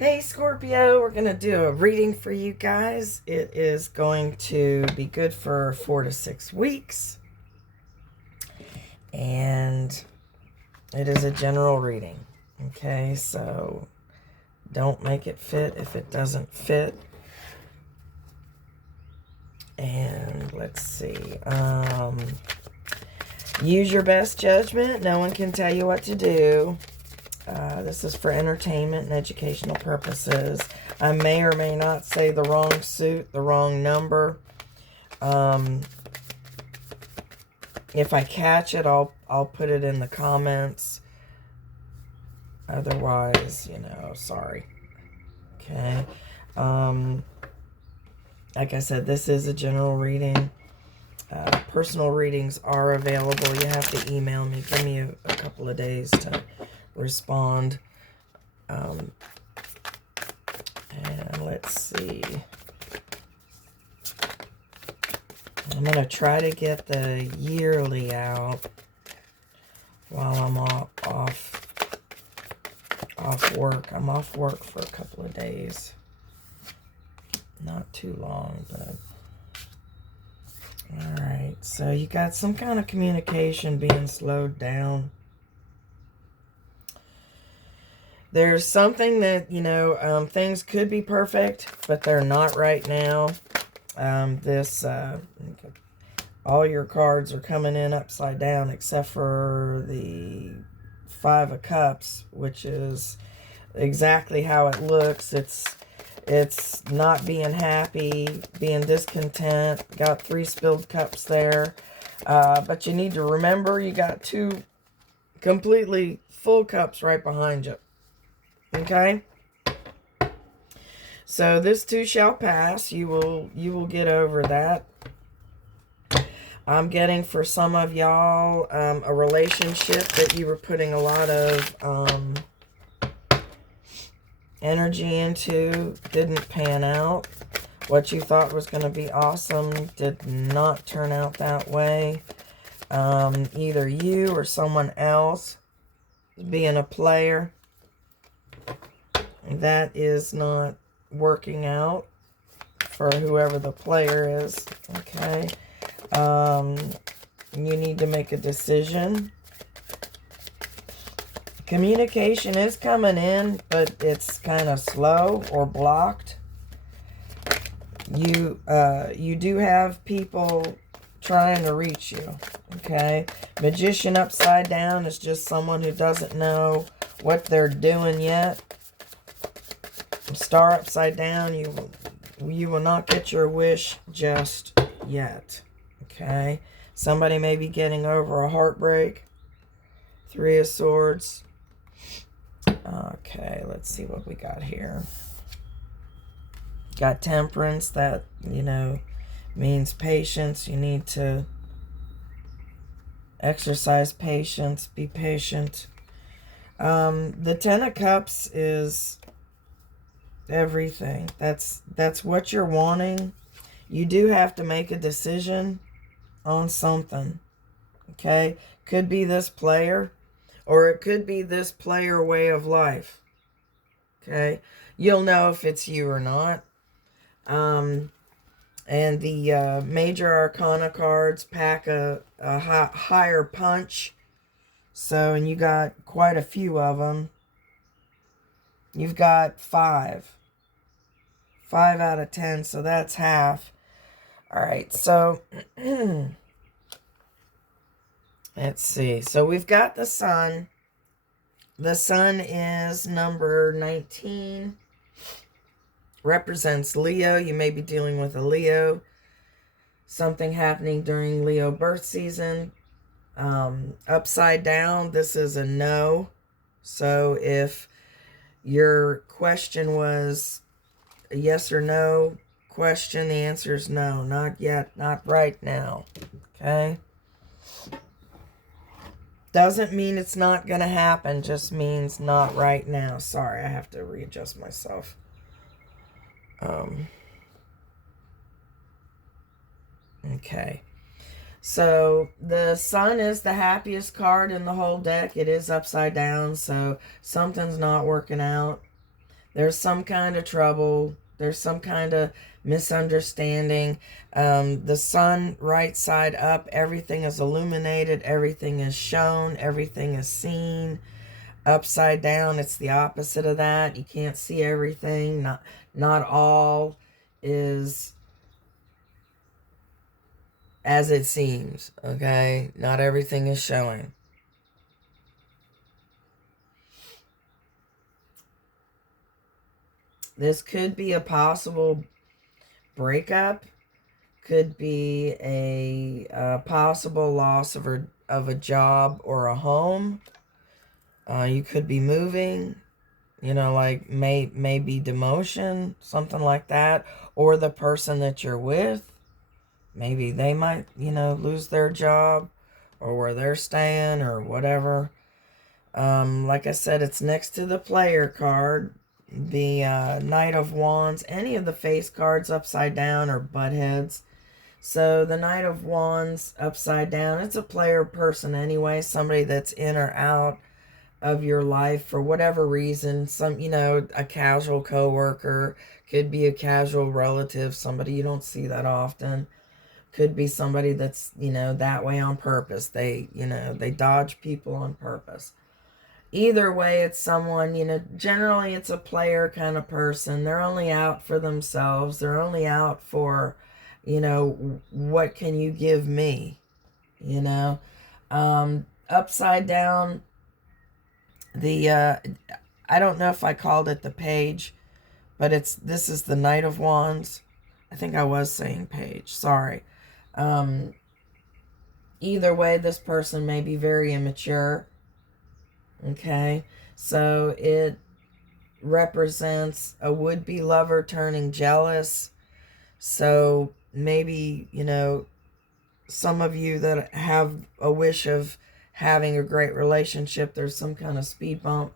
Hey Scorpio, we're going to do a reading for you guys. It is going to be good for 4 to 6 weeks. And it is a general reading. Okay, so don't make it fit if it doesn't fit. And let's see. Use your best judgment. No one can tell you what to do. This is for entertainment and educational purposes. I may or may not say the wrong suit, the wrong number. If I catch it, I'll put it in the comments. Otherwise, sorry. Okay. Like I said, this is a general reading. Personal readings are available. You have to email me. Give me a couple of days to respond. And let's see. I'm going to try to get the yearly out while I'm off work. I'm off work for a couple of days. Not too long, but... Alright, so you got some kind of communication being slowed down. There's something that, things could be perfect, but they're not right now. All your cards are coming in upside down except for the 5 of Cups, which is exactly how it looks. It's not being happy, being discontent. Got 3 spilled cups there. But you need to remember you got 2 completely full cups right behind you. Okay? So this too shall pass. You will get over that. I'm getting for some of y'all a relationship that you were putting a lot of energy into didn't pan out. What you thought was going to be awesome did not turn out that way. Either you or someone else being a player, that is not working out for whoever the player is. Okay. You need to make a decision. Communication is coming in, but it's kind of slow or blocked. You do have people trying to reach you, okay? Magician upside down is just someone who doesn't know what they're doing yet. Star upside down, you will not get your wish just yet, okay? Somebody may be getting over a heartbreak. 3 of Swords. Okay, let's see what we got here. Got Temperance. That, means patience. You need to exercise patience. Be patient. The 10 of Cups is everything. That's what you're wanting. You do have to make a decision on something. Okay? Could be this player. Or it could be this player way of life. Okay? You'll know if it's you or not. And the major arcana cards pack a higher punch. So, and you got quite a few of them. You've got 5. 5 out of 10, so that's half. All right, so... Let's see. So we've got the Sun. The Sun is number 19. Represents Leo. You may be dealing with a Leo. Something happening during Leo birth season. Upside down, this is a no. So if your question was a yes or no question, the answer is no. Not yet. Not right now. Okay? Doesn't mean it's not going to happen, just means not right now. Sorry, I have to readjust myself. Okay. So, the Sun is the happiest card in the whole deck. It is upside down, so something's not working out. There's some kind of trouble. There's some kind of misunderstanding. The sun, right side up, everything is illuminated. Everything is shown. Everything is seen. Upside down, it's the opposite of that. You can't see everything. Not all is as it seems, okay? Not everything is showing. This could be a possible breakup. Could be a possible loss of a job or a home. You could be moving, you know, like maybe demotion, something like that. Or the person that you're with, maybe they might, you know, lose their job or where they're staying or whatever. Like I said, it's next to the player card, the Knight of Wands. Any of the face cards upside down are butt heads. So the Knight of Wands upside down, it's a player person anyway, somebody that's in or out of your life for whatever reason. Some, you know, a casual coworker, could be a casual relative, somebody you don't see that often. Could be somebody that's, you know, that way on purpose. They, you know, they dodge people on purpose. Either way, it's someone, you know, generally it's a player kind of person. They're only out for themselves. They're only out for, you know, what can you give me, you know? Upside down, the, I don't know if I called it the page, but this is the Knight of Wands. I think I was saying page, sorry. Either way, this person may be very immature. Okay, so it represents a would-be lover turning jealous. So maybe, you know, some of you that have a wish of having a great relationship, there's some kind of speed bump.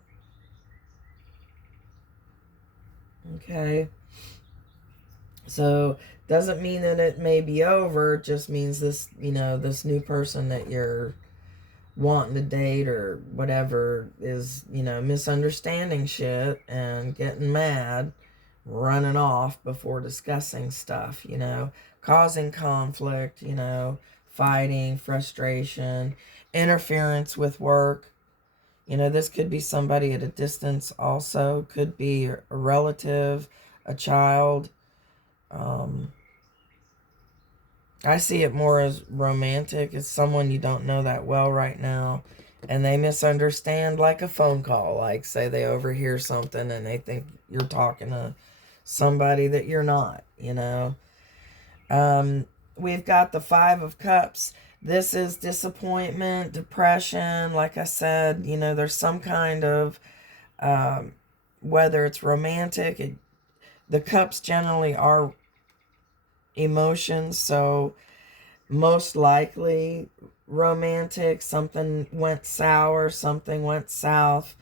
Okay, so doesn't mean that it may be over. It just means this, you know, this new person that you're wanting to date or whatever is, you know, misunderstanding shit and getting mad, running off before discussing stuff, you know, causing conflict, you know, fighting, frustration, interference with work. You know, this could be somebody at a distance also, could be a relative, a child. I see it more as romantic. It's someone you don't know that well right now, and they misunderstand, like a phone call. Like, say they overhear something and they think you're talking to somebody that you're not, you know. We've got the Five of Cups. This is disappointment, depression. Like I said, you know, there's some kind of, whether it's romantic, the cups generally are emotions, so most likely romantic. Something went sour, something went south.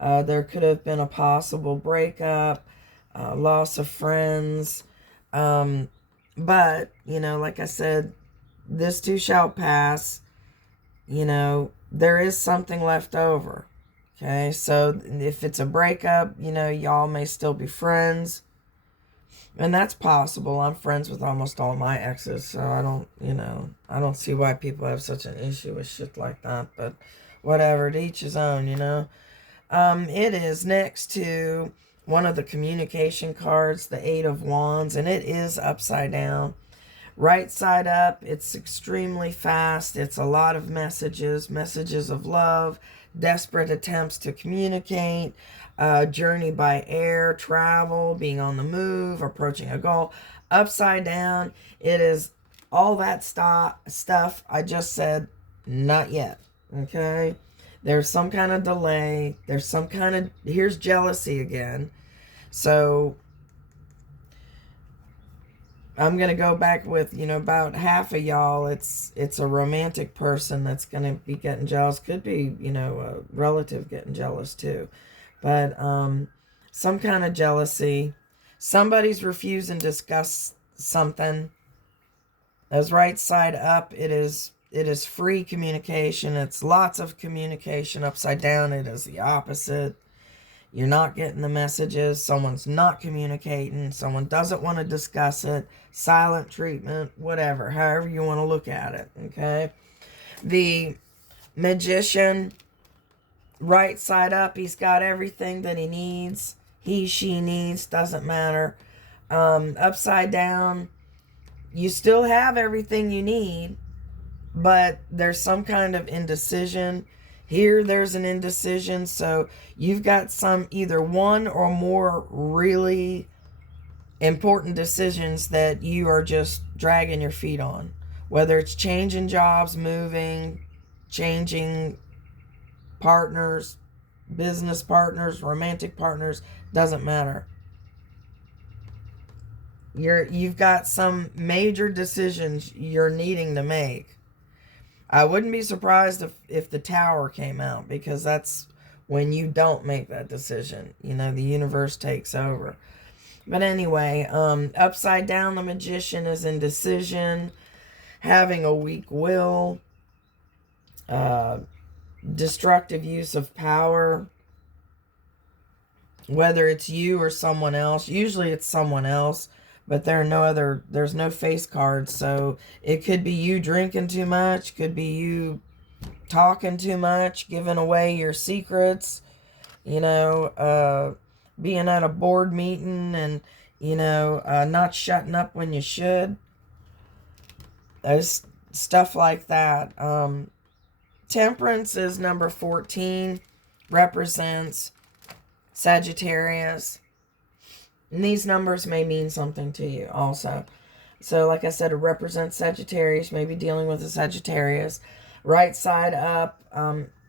There could have been a possible breakup, loss of friends. But, you know, like I said, this too shall pass. You know, there is something left over. Okay, so if it's a breakup, you know, y'all may still be friends. And that's possible. I'm friends with almost all my exes, so I don't, you know, I don't see why people have such an issue with shit like that. But whatever, to each his own, you know. It is next to one of the communication cards, the Eight of Wands, and it is upside down. Right side up, it's extremely fast. It's a lot of messages, messages of love, desperate attempts to communicate, journey by air, travel, being on the move, approaching a goal. Upside down, it is all that stuff I just said, not yet, okay? There's some kind of delay. There's some kind of, here's jealousy again. So I'm going to go back with, you know, about half of y'all, it's a romantic person that's going to be getting jealous. Could be, you know, a relative getting jealous too. But some kind of jealousy. Somebody's refusing to discuss something. As right side up, it is free communication. It's lots of communication. Upside down, it is the opposite. You're not getting the messages. Someone's not communicating. Someone doesn't want to discuss it. Silent treatment, whatever, however you want to look at it, okay? The Magician, right side up, he's got everything that he needs. He, she needs, doesn't matter. Upside down, you still have everything you need, but there's some kind of indecision. Here, there's an indecision, so you've got either one or more really important decisions that you are just dragging your feet on. Whether it's changing jobs, moving, changing partners, business partners, romantic partners, doesn't matter. You've got some major decisions you're needing to make. I wouldn't be surprised if the Tower came out, because that's when you don't make that decision. You know, the universe takes over. But anyway, upside down, the Magician is indecision, having a weak will, destructive use of power, whether it's you or someone else. Usually it's someone else, but there's no face cards, so it could be you drinking too much, could be you talking too much, giving away your secrets, being at a board meeting and, not shutting up when you should. There's stuff like that. Temperance is number 14, represents Sagittarius. And these numbers may mean something to you also. So like I said, it represents Sagittarius, maybe dealing with a Sagittarius. Right side up,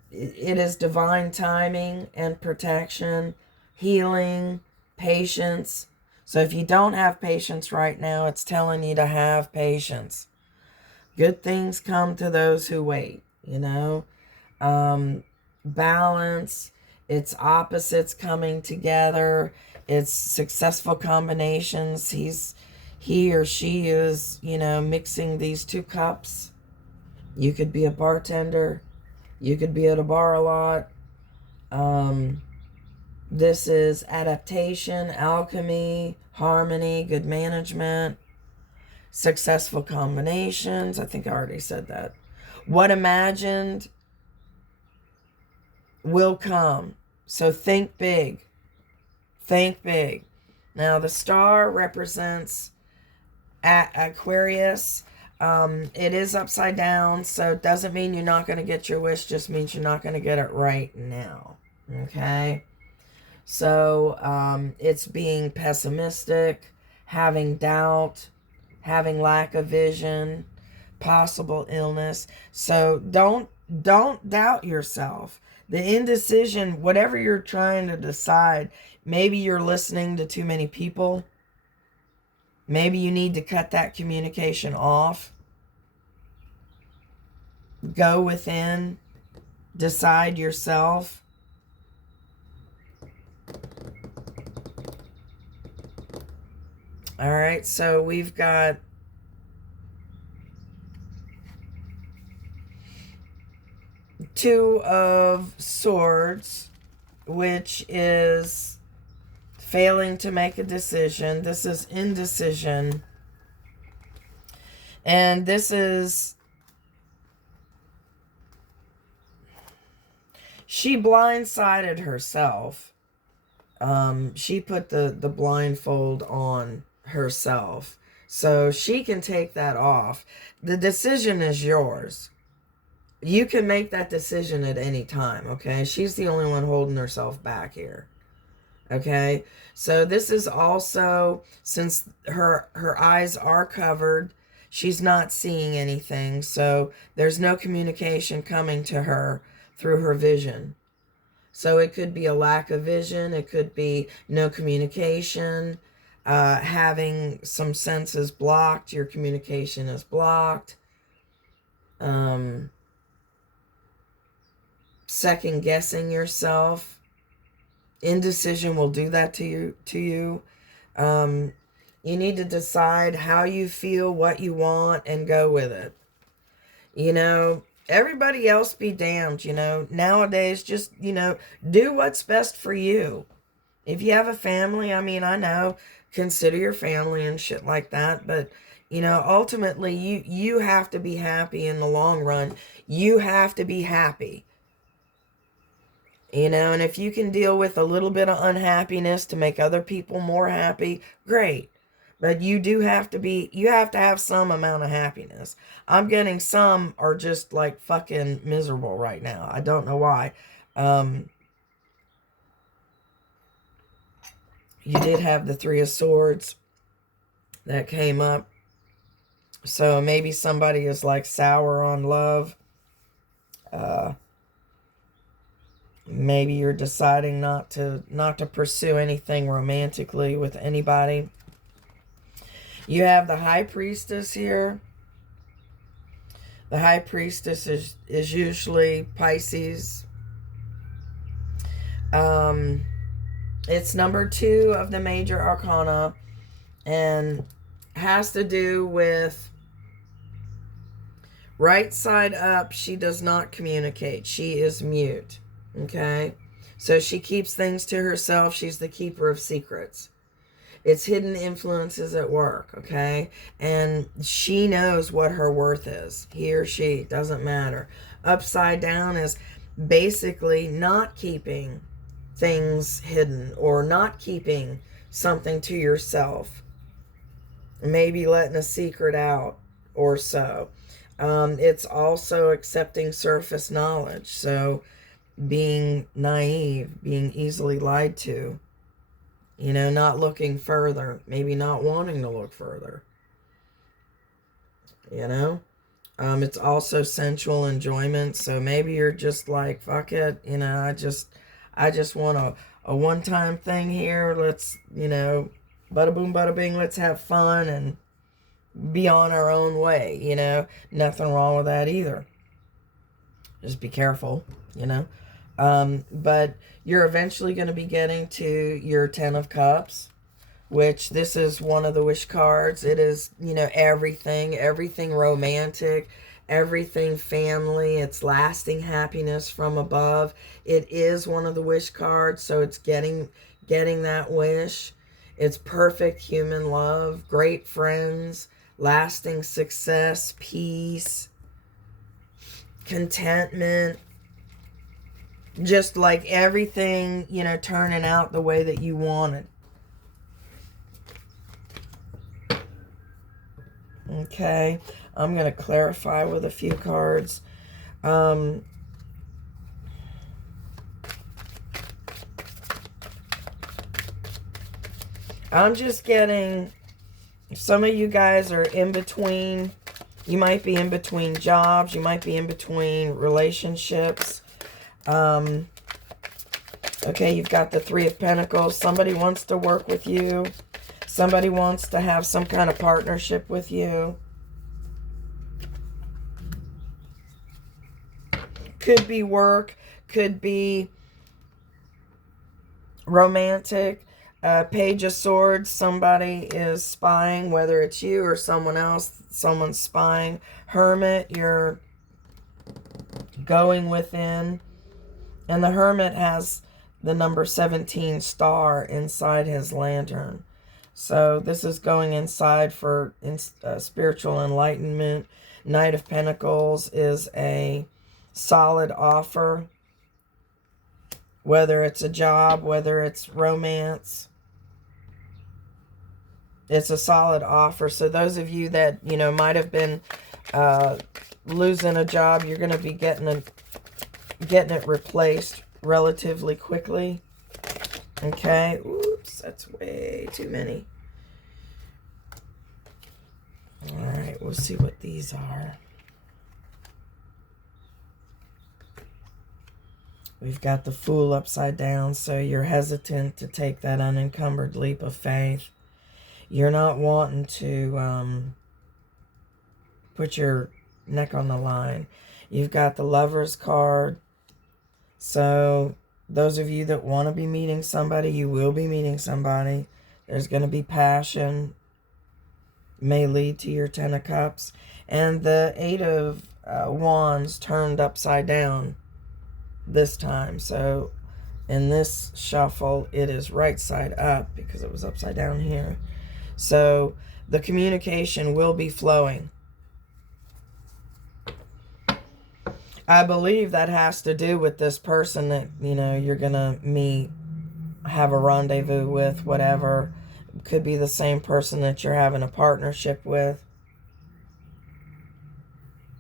it is divine timing and protection, healing, patience. So if you don't have patience right now, it's telling you to have patience. Good things come to those who wait, balance, it's opposites coming together. It's successful combinations. He or she is, mixing these two cups. You could be a bartender. You could be at a bar a lot. This is adaptation, alchemy, harmony, good management, successful combinations. I think I already said that. What imagined will come. So think big. Think big. Now, the star represents Aquarius. It is upside down, so it doesn't mean you're not going to get your wish, just means you're not going to get it right now. Okay? So, it's being pessimistic, having doubt, having lack of vision, possible illness. So, don't doubt yourself. The indecision, whatever you're trying to decide, maybe you're listening to too many people. Maybe you need to cut that communication off. Go within. Decide yourself. All right, so we've got Two of Swords, which is failing to make a decision. This is indecision. And this is, she blindsided herself. She put the blindfold on herself. So she can take that off. The decision is yours. You can make that decision at any time, okay? She's the only one holding herself back here. Okay? So this is also, since her eyes are covered, she's not seeing anything. So there's no communication coming to her through her vision. So it could be a lack of vision. It could be no communication, having some senses blocked. Your communication is blocked. Second guessing yourself. Indecision will do that to you. You need to decide how you feel, what you want, and go with it. everybody else be damned, you know. Nowadays, just, you know, do what's best for you. If you have a family, I mean, I know, consider your family and shit like that, but, you know, ultimately, you have to be happy in the long run. You have to be happy. You know, and if you can deal with a little bit of unhappiness to make other people more happy, great. But you do have to be, you have to have some amount of happiness. I'm getting some are just like fucking miserable right now. I don't know why. You did have the Three of Swords that came up. So maybe somebody is like sour on love. Maybe you're deciding not to pursue anything romantically with anybody. You have the High Priestess here. The High Priestess is usually Pisces. It's number 2 of the major arcana and has to do with right side up. She does not communicate. She is mute. Okay? So she keeps things to herself. She's the keeper of secrets. It's hidden influences at work, okay? And she knows what her worth is. He or she, doesn't matter. Upside down is basically not keeping things hidden or not keeping something to yourself. Maybe letting a secret out or so. It's also accepting surface knowledge. So being naive, being easily lied to. You know, not looking further. Maybe not wanting to look further. You know? It's also sensual enjoyment. So maybe you're just like, fuck it. You know, I just want a one-time thing here. Let's, you know, bada boom, bada bing. Let's have fun and be on our own way. You know? Nothing wrong with that either. Just be careful, you know? But you're eventually going to be getting to your 10 of Cups, which this is one of the wish cards. It is, you know, everything romantic, everything family. It's lasting happiness from above. It is one of the wish cards, so it's getting that wish. It's perfect human love, great friends, lasting success, peace, contentment. Just like everything, you know, turning out the way that you wanted. Okay. I'm going to clarify with a few cards. I'm just getting, some of you guys are in between. You might be in between jobs. You might be in between relationships. Okay, you've got the Three of Pentacles. Somebody wants to work with you. Somebody wants to have some kind of partnership with you. Could be work, could be romantic. Page of Swords, somebody is spying, whether it's you or someone else, someone's spying. Hermit, you're going within. And the Hermit has the number 17 star inside his lantern. So this is going inside for spiritual enlightenment. Knight of Pentacles is a solid offer. Whether it's a job, whether it's romance. It's a solid offer. So those of you that, you know, might have been losing a job, you're going to be getting it replaced relatively quickly. Okay. Oops, that's way too many. All right, we'll see what these are. We've got the Fool upside down, so you're hesitant to take that unencumbered leap of faith. You're not wanting to put your neck on the line. You've got the Lover's card. So those of you that want to be meeting somebody, you will be meeting somebody. There's going to be passion. May lead to your 10 of Cups. And the Eight of Wands turned upside down this time. So in this shuffle, it is right side up because it was upside down here. So the communication will be flowing. I believe that has to do with this person that, you know, you're going to meet, have a rendezvous with, whatever. Could be the same person that you're having a partnership with.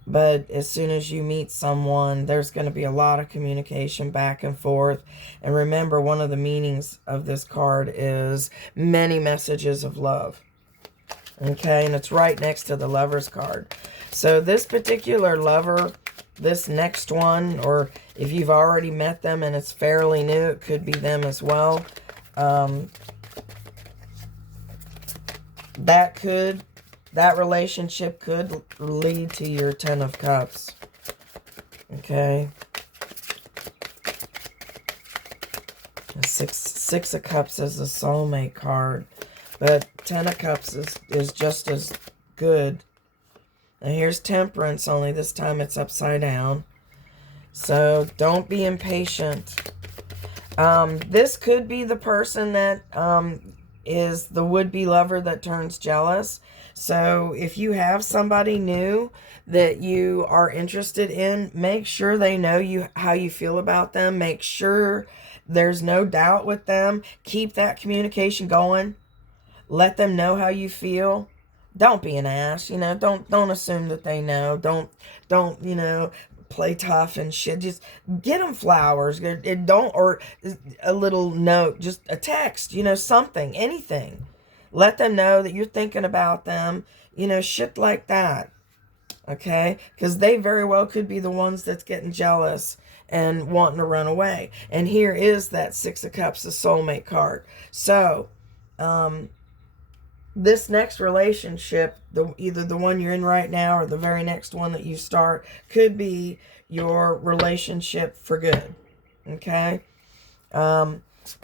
But as soon as you meet someone, there's going to be a lot of communication back and forth. And remember, one of the meanings of this card is many messages of love. Okay, and it's right next to the Lover's card. So this particular lover, this next one, or if you've already met them and it's fairly new, it could be them as well. That relationship could lead to your Ten of Cups. Okay. Six of Cups is a soulmate card. But Ten of Cups is just as good. And here's Temperance, only this time it's upside down. So don't be impatient. This could be the person that is the would-be lover that turns jealous. So if you have somebody new that you are interested in, make sure they know how you feel about them. Make sure there's no doubt with them. Keep that communication going. Let them know how you feel. Don't be an ass, you know. Don't assume that they know. Don't you know, play tough and shit. Just get them flowers. Or a little note, just a text, you know, something, anything. Let them know that you're thinking about them, you know, shit like that. Okay? Because they very well could be the ones that's getting jealous and wanting to run away. And here is that Six of Cups, the soulmate card. So, this next relationship, either the one you're in right now or the very next one that you start, could be your relationship for good. Okay?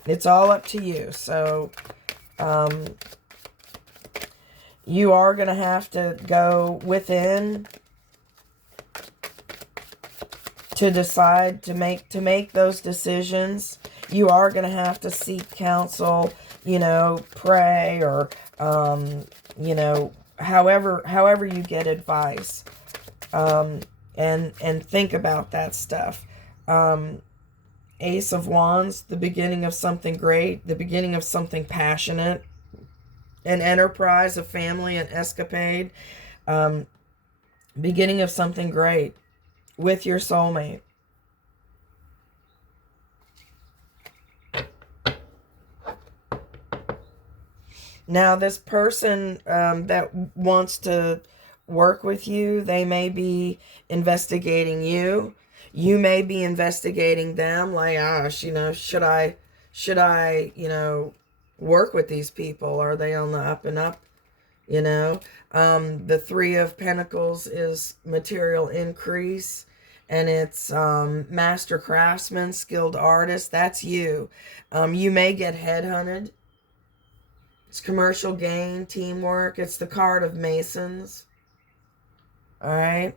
It's all up to you. So, you are going to have to go within to decide to make those decisions. You are going to have to seek counsel, you know, pray, or you know, however you get advice, and think about that stuff. Ace of Wands, the beginning of something great, the beginning of something passionate, an enterprise, a family, an escapade, beginning of something great with your soulmate. Now, this person that wants to work with you, they may be investigating you. You may be investigating them. Like, gosh, you know, should I, you know, work with these people? Are they on the up and up? You know, the Three of Pentacles is material increase, and it's master craftsman, skilled artist. That's you. You may get headhunted. It's commercial gain, teamwork. It's the card of Masons. All right.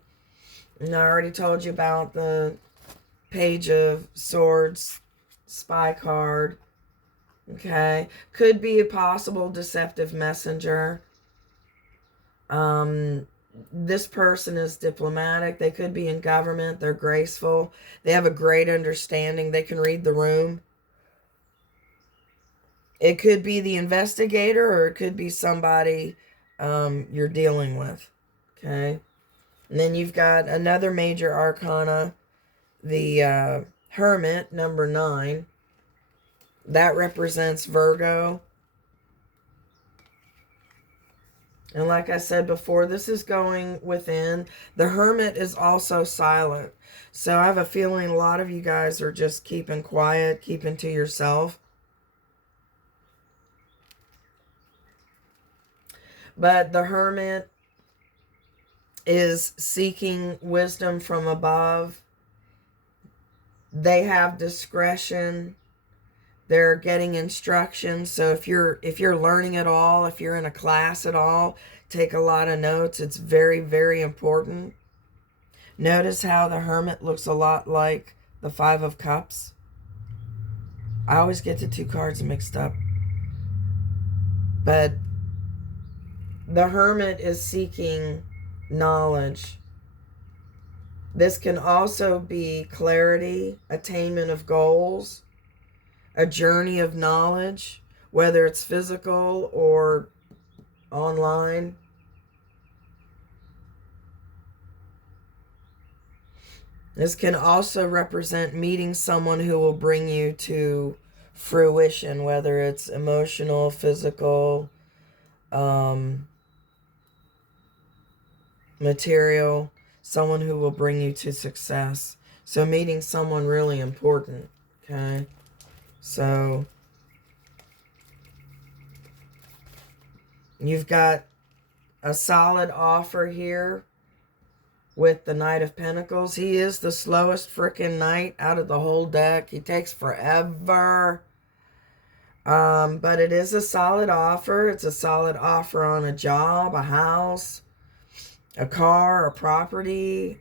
And I already told you about the Page of Swords spy card. Okay. Could be a possible deceptive messenger. This person is diplomatic. They could be in government. They're graceful. They have a great understanding. They can read the room. It could be the investigator, or it could be somebody you're dealing with. Okay. And then you've got another major arcana, the Hermit, number 9. That represents Virgo. And like I said before, this is going within. The Hermit is also silent. So I have a feeling a lot of you guys are just keeping quiet, keeping to yourself. But the Hermit is seeking wisdom from above. They have discretion. They're getting instructions. So if you're learning at all, if you're in a class at all, take a lot of notes. It's very, very important. Notice how the Hermit looks a lot like the Five of Cups. I always get the two cards mixed up. But the Hermit is seeking knowledge. This can also be clarity, attainment of goals, a journey of knowledge, whether it's physical or online. This can also represent meeting someone who will bring you to fruition, whether it's emotional, physical, material, someone who will bring you to success. So meeting someone really important, okay? So you've got a solid offer here with the Knight of Pentacles. He is the slowest freaking knight out of the whole deck. He takes forever. But it is a solid offer. It's a solid offer on a job, a house, a car, a property.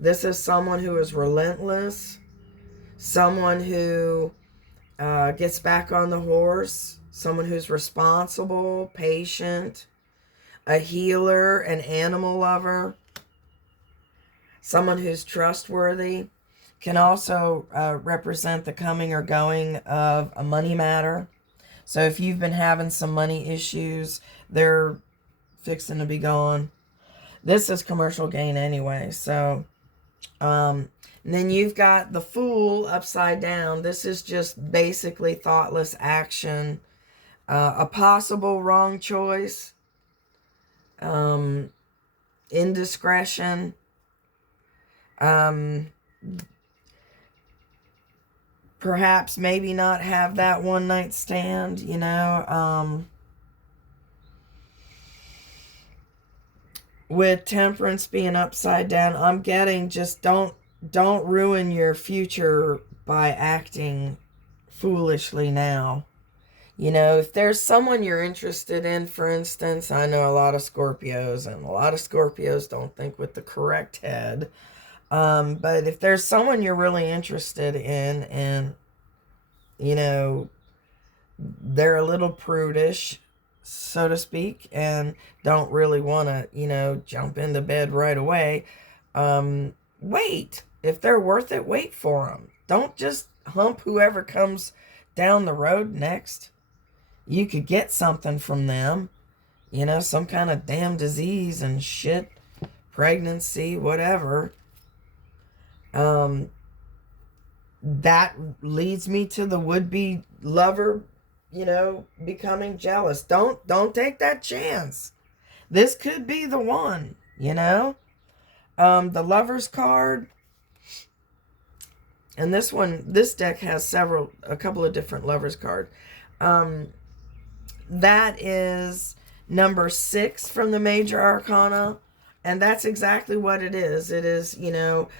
This is someone who is relentless. Someone who gets back on the horse. Someone who's responsible, patient, a healer, an animal lover. Someone who's trustworthy. Can also represent the coming or going of a money matter. So if you've been having some money issues, they're fixing to be gone. This is commercial gain anyway. So, and then you've got the Fool upside down. This is just basically thoughtless action, a possible wrong choice, indiscretion, perhaps maybe not have that one night stand, you know. With Temperance being upside down, I'm getting just don't ruin your future by acting foolishly now. You know, if there's someone you're interested in, for instance, I know a lot of Scorpios, and a lot of Scorpios don't think with the correct head. But if there's someone you're really interested in and, you know, they're a little prudish, so to speak, and don't really want to, you know, jump into bed right away, wait. If they're worth it, wait for them. Don't just hump whoever comes down the road next. You could get something from them, you know, some kind of damn disease and shit, pregnancy, whatever. That leads me to the would-be lover, you know, becoming jealous. Don't take that chance. This could be the one, you know. The Lover's card, and this deck has a couple of different Lover's card. That is number 6 from the Major Arcana, and that's exactly what it is. It is, you know,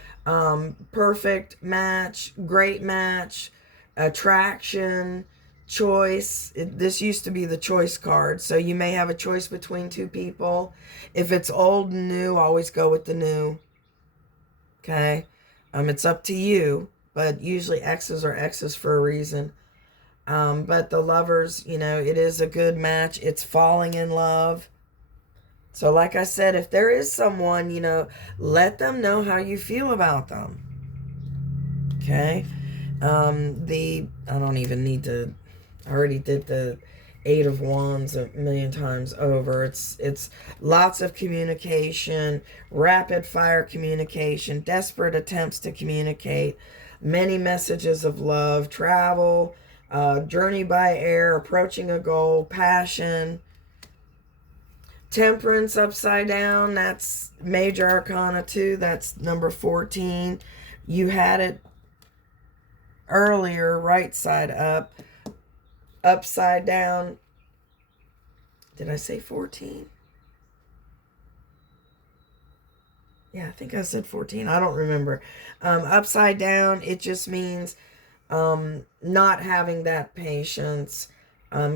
perfect match, great match, attraction, choice. This used to be the choice card, so you may have a choice between two people. If it's old and new, always go with the new. Okay? It's up to you, but usually X's are X's for a reason. But the Lovers, you know, it is a good match. It's falling in love. So like I said, if there is someone, you know, let them know how you feel about them. Okay? I don't even need to, I already did the 8 of Wands a million times over. It's lots of communication, rapid fire communication, desperate attempts to communicate, many messages of love, travel, journey by air, approaching a goal, passion. Temperance upside down, that's Major Arcana 2, that's number 14. You had it earlier, right side up, upside down. Did I say 14? Yeah, I think I said 14. I don't remember. Upside down, it just means not having that patience,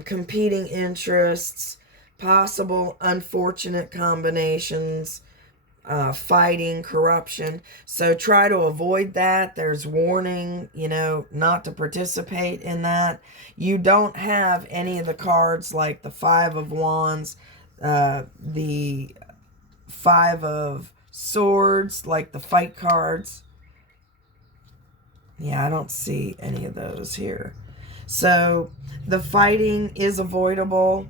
competing interests, possible unfortunate combinations, fighting, corruption. So try to avoid that. There's warning, you know, not to participate in that. You don't have any of the cards like the Five of Wands, the Five of Swords, like the fight cards. Yeah, I don't see any of those here. So the fighting is avoidable.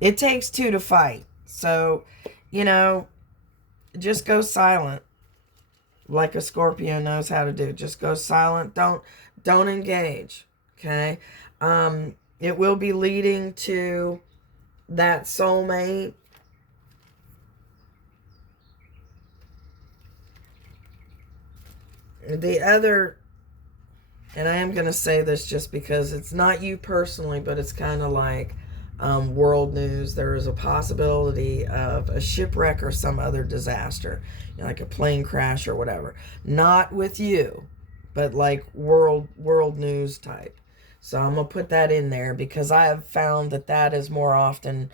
It takes two to fight. So, you know, just go silent. Like a Scorpio knows how to do. Just go silent. Don't engage. Okay? It will be leading to that soulmate. The other, and I am going to say this just because it's not you personally, but it's kind of like world news. There is a possibility of a shipwreck or some other disaster, you know, like a plane crash or whatever. Not with you, but like world news type. So I'm going to put that in there because I have found that that is more often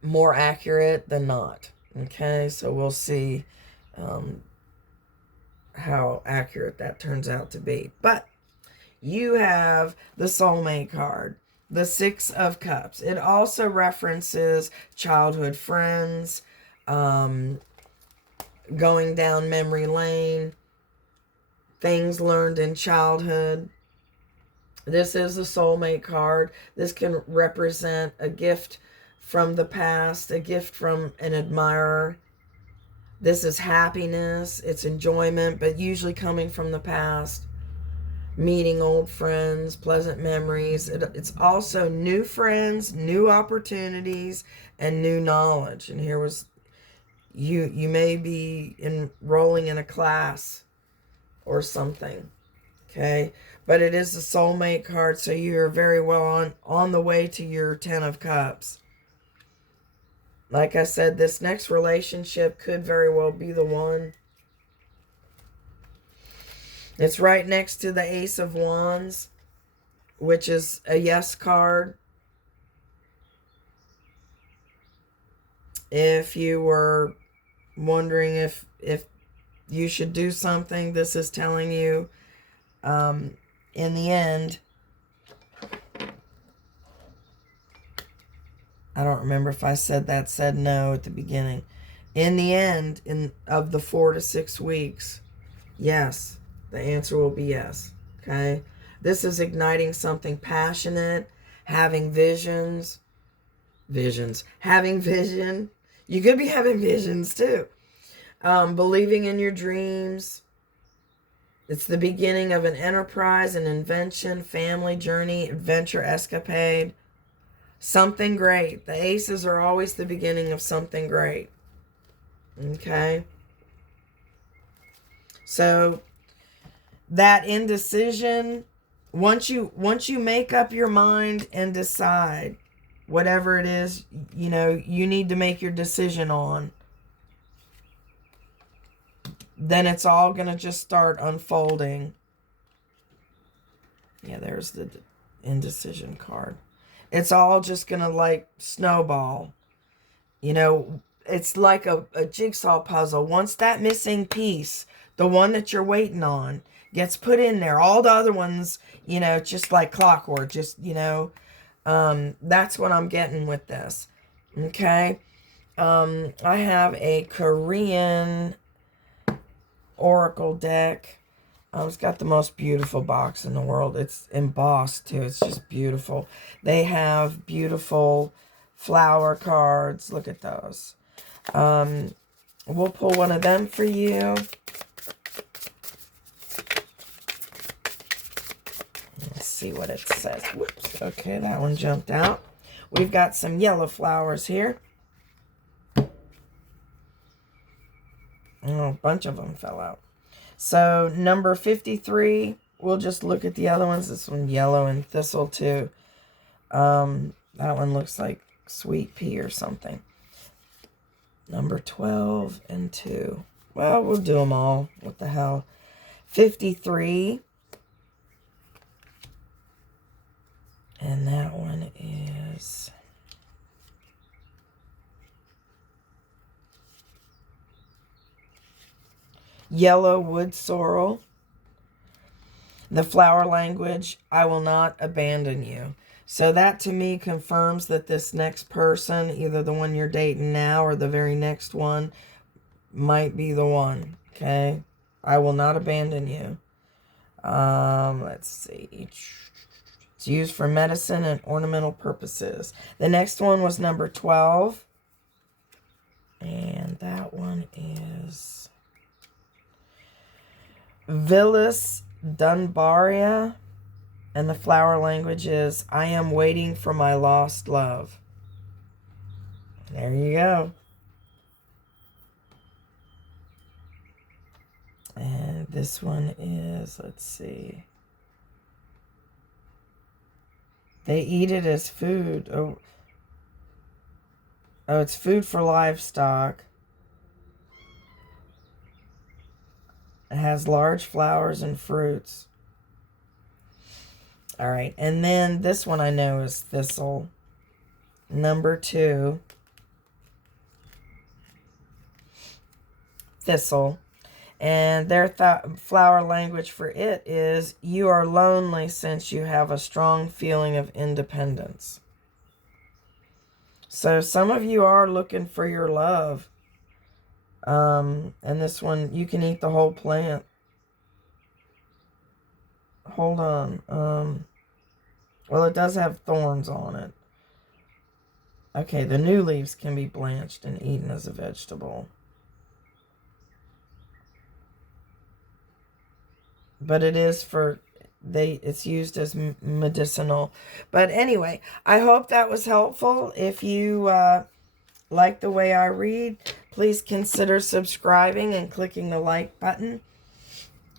more accurate than not. Okay, so we'll see how accurate that turns out to be. But you have the soulmate card, the Six of Cups. It also references childhood friends, going down memory lane, things learned in childhood. This is the soulmate card. This can represent a gift from the past, a gift from an admirer. This is happiness, it's enjoyment, but usually coming from the past. Meeting old friends, pleasant memories. It's also new friends, new opportunities, and new knowledge. And here was, you may be enrolling in a class or something, okay? But it is a soulmate card, so you're very well on the way to your Ten of Cups. Like I said, this next relationship could very well be the one. It's right next to the Ace of Wands, which is a yes card. If you were wondering if you should do something, this is telling you in the end. I don't remember if I said no at the beginning. In the end, of the 4 to 6 weeks, yes, the answer will be yes. Okay? This is igniting something passionate, having visions. Having vision. You could be having visions too. Believing in your dreams. It's the beginning of an enterprise, an invention, family journey, adventure, escapade. Something great. The aces are always the beginning of something great. Okay? So that indecision, once you make up your mind and decide whatever it is, you know, you need to make your decision on, then it's all going to just start unfolding. Yeah, there's the indecision card. It's all just going to like snowball. You know, it's like a jigsaw puzzle. Once that missing piece, the one that you're waiting on, gets put in there, all the other ones, you know, just like clockwork, just, you know, that's what I'm getting with this. Okay. I have a Korean oracle deck. It's got the most beautiful box in the world. It's embossed too. It's just beautiful. They have beautiful flower cards. Look at those. We'll pull one of them for you. Let's see what it says. Whoops. Okay, that one jumped out. We've got some yellow flowers here. Oh, a bunch of them fell out. So number 53, we'll just look at the other ones. This one yellow and thistle too. That one looks like sweet pea or something. Number 12 and 2. Well, we'll do them all. What the hell? 53. And that one is yellow wood sorrel. The flower language, I will not abandon you. So that to me confirms that this next person, either the one you're dating now or the very next one, might be the one. Okay? I will not abandon you. Let's see. It's used for medicine and ornamental purposes. The next one was number 12. And that one is Villis Dunbaria. And the flower language is, I am waiting for my lost love. There you go. And this one is, let's see. They eat it as food. Oh, it's food for livestock. It has large flowers and fruits. All right, and then this one I know is thistle. Number 2. Thistle. And their flower language for it is, you are lonely since you have a strong feeling of independence. So some of you are looking for your love. And this one, you can eat the whole plant. Hold on. Well, it does have thorns on it. Okay, the new leaves can be blanched and eaten as a vegetable. But it is for, it's used as medicinal. But anyway, I hope that was helpful. If you like the way I read, please consider subscribing and clicking the like button,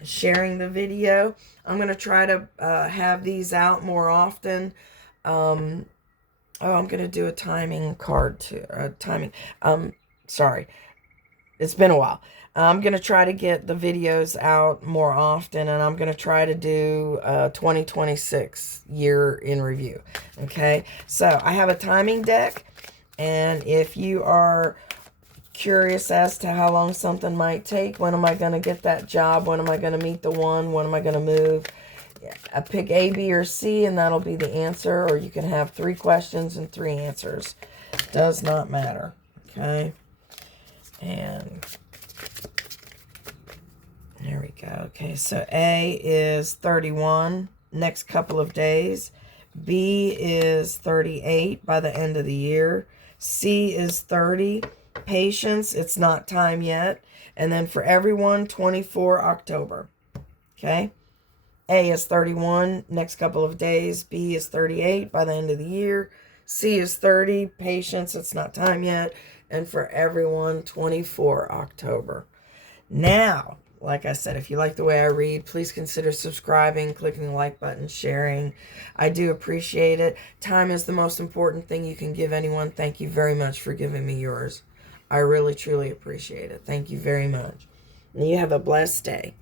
sharing the video. I'm going to try to have these out more often. I'm going to do a timing card too. Sorry. It's been a while. I'm going to try to get the videos out more often, and I'm going to try to do 2026 year in review. Okay? So I have a timing deck, and if you are curious as to how long something might take, when am I going to get that job, when am I going to meet the one, when am I going to move, I pick A, B, or C, and that'll be the answer. Or you can have 3 questions and 3 answers. Does not matter. Okay? And there we go. Okay, so A is 31, next couple of days. B is 38 by the end of the year. C is 30, patience, it's not time yet. And then for everyone, 24 October. Okay? A is 31, next couple of days. B is 38 by the end of the year. C is 30, patience, it's not time yet. And for everyone, 24 October. Now, like I said, if you like the way I read, please consider subscribing, clicking the like button, sharing. I do appreciate it. Time is the most important thing you can give anyone. Thank you very much for giving me yours. I really, truly appreciate it. Thank you very much. And you have a blessed day.